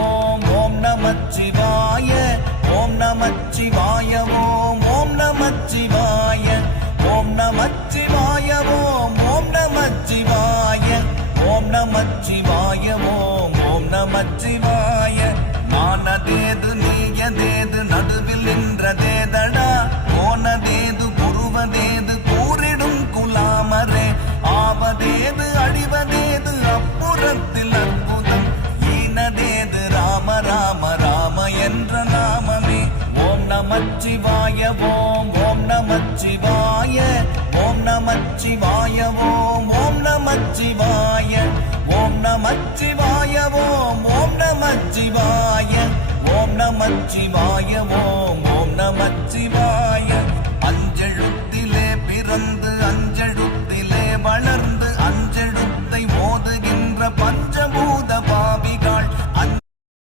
ஓம் ஓம் நமச்சிவாய ஓம் நமச்சிவாய ஓம் ஓம் நமச்சிவாய ஓம் நமச்சிவாய ஓம் ஓம் நமச்சிவாய ஓம் நமச்சிவாய ஓம் ஓம் நமச்சிவாய நானதேது நீயதேது நடுவில் நின்றதேதடா போனதேது புருவதேது கூறிடும் குலாமரே ஆவதேது அழிவதேது அப்புறத்தில் அற்புதம் ஈனதேது ராம ராம ராம என்ற நாமமே ஓம் நமச்சிவாய ஓம் ஓம் நமச்சிவாய ஓம் நமச்சிவாய ஓம் ஓம் நமச்சிவாய ஓம் நமச்சிவாய ஓம் ஓம் நமச்சிவாய ஓம் நமச்சிவாய ஓம் ஓம் நமச்சிவாய